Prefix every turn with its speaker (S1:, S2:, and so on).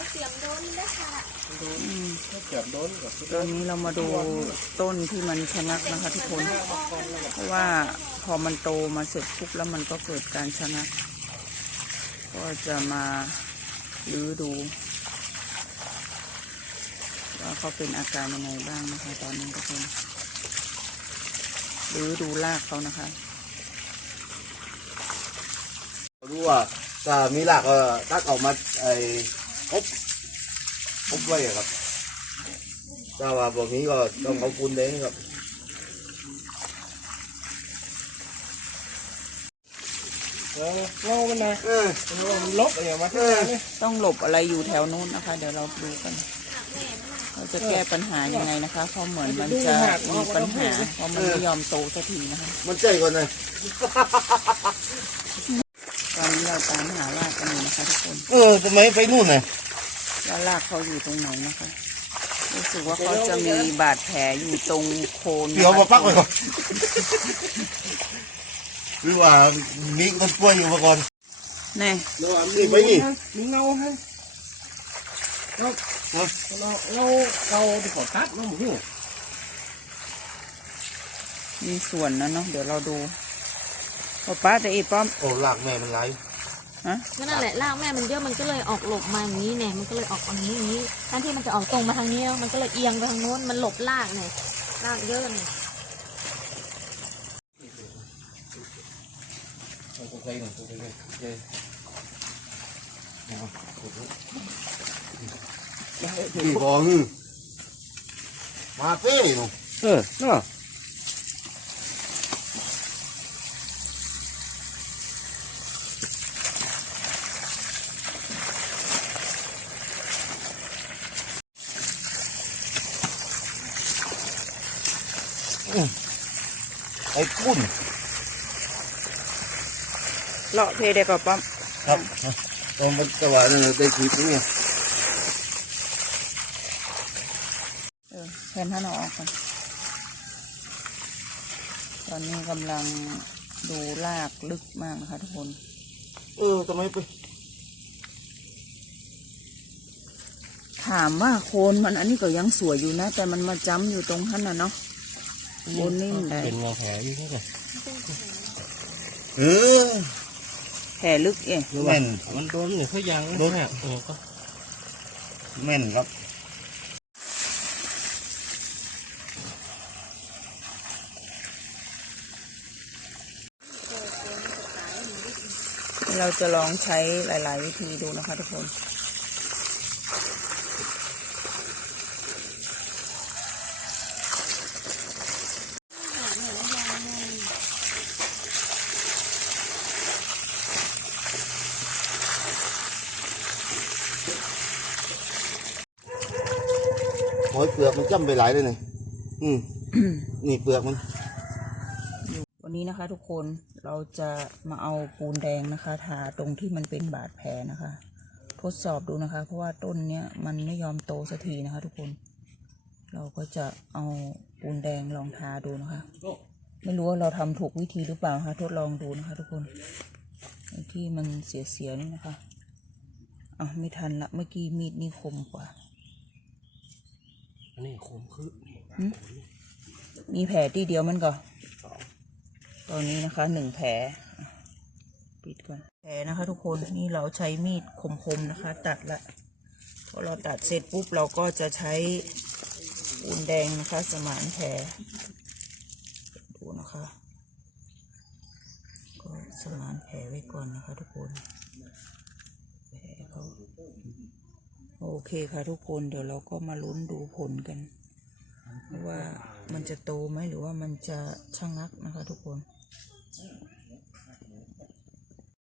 S1: เตรียมโดนแล้วค่ะ
S2: ตอนนี้เรามาดูต้นที่มันชะงักนะคะทุกคน เพราะว่าพอมันโตมาเสร็จปุ๊บแล้วมันก็เกิดการชะงัก ก็จะมาลื้อดูว่าเขาเป็นอาการยังไงบ้างนะคะตอนนี้ทุกคนลื้อดูรากเขานะคะ
S3: รู้ว่าถ้ามีรากก็ตัดออกมาอบไว้ครับถ้าว่าพวกนี้ก็ต้องเอาปูนแดงครับ
S4: เงามันนะมันลบอะไรมาที่นี่
S2: ต้องหลบอะไรอยู่แถวนู้นนะคะ เดี๋ยวเราดูกันเราจะแก้ปัญหายังไงนะคะเพราะเหมือนมันจะมีปัญหาเพราะมันไม่ยอมโตสักทีนะคะ
S3: มันใจก่อนเลย
S2: ตอนนี้เราตามหารากกันอยู่นะคะทุกคน
S3: ทำไมไปนู่นน่ะ
S2: ว่ารากเขาอยู่ตรงไหนนะคะรู้สึกว่าเขาจะมีบาดแผลอยู่ตรงโคน
S3: เดี๋ยวมาปักไว้ก่อนหรือว่ามีคนป่วยอยู่มาก่อน
S2: แน่
S3: นี่ไปนี่
S4: มีเงาฮะเราที่ขอตัดน้องหมู
S2: มีส่วนนะเนาะเดี๋ยวเราดูป้าจะอีป้อม
S3: โอ้รากแม่มันไหล
S2: ฮะ
S1: ก็นั่นแหละรากแม่มันเยอะมันก็เลยออกหลบมาอย่างนี้เนี่ยมันก็เลยออกอย่างนี้แทนที่มันจะออกตรงมาทางนี้มันก็เลยเอียงไปทางโน้นมันหลบรากเนี่ยรากเยอะเนี่ย
S3: พี่บอกมาเป้หนู
S4: เนาะ
S3: ไอ้ปุ้น
S2: เลาะเพได้ป่ะป้อม
S3: ครับตอนมันจังหวะนั้นได้คลิปนี่
S2: แผ่นท่านเอาออกกันตอนนี้กำลังดูรากลึกมากนะคะทุกคน
S3: ทำไมไป
S2: ถามว่าโคนมันอันนี้ก็ยังสวยอยู่นะ แต่มันมาจ้ำอยู่ตรงท่านน่ะเนาะโคนนิ่มได้
S4: เป็นเงาแผลอยู่นี่ไง
S2: แผลลึกเอง
S3: แม่น
S4: มันโดนหรือเขายางนะก็
S3: แม่นครับ
S2: เราจะลองใช้หลาย ๆ วิธีดูนะคะทุกคน
S3: หอยเปลือกมันจ้ำไปหลายเลยนี่นี่เปลือกมัน
S2: วันนี้นะคะทุกคนเราจะมาเอาปูนแดงนะคะทาตรงที่มันเป็นบาดแผลนะคะ ทดสอบดูนะคะ เพราะว่าต้นเนี้ยมันไม่ยอมโตสักทีนะคะ ทุกคนเราก็จะเอาปูนแดงลองทาดูนะคะ ไม่รู้ว่าเราทำถูกวิธีหรือเปล่าคะทดลองดูนะคะ ทุกคนที่มันเสียนี่นะคะไม่ทันละเมื่อกี้มีดนี่คมกว่า
S4: อันนี้คมคือ
S2: มีแผลที่เดียวมันก็ตอนนี้นะคะ1 แผลปิดก่อนแผลนะคะ ทุกคนนี่เราใช้มีดคมๆนะคะ ตัดละพอเราตัดเสร็จปุ๊บเราก็จะใช้ปูนแดงนะคะสมานแผลดูนะคะก็สมานแผลไว้ก่อนนะคะ ทุกคนแผลเขาโอเคค่ะทุกคนเดี๋ยวเราก็มาลุ้นดูผลกันว่ามันจะโตไหมหรือว่ามันจะชะงักนะคะ ทุกคน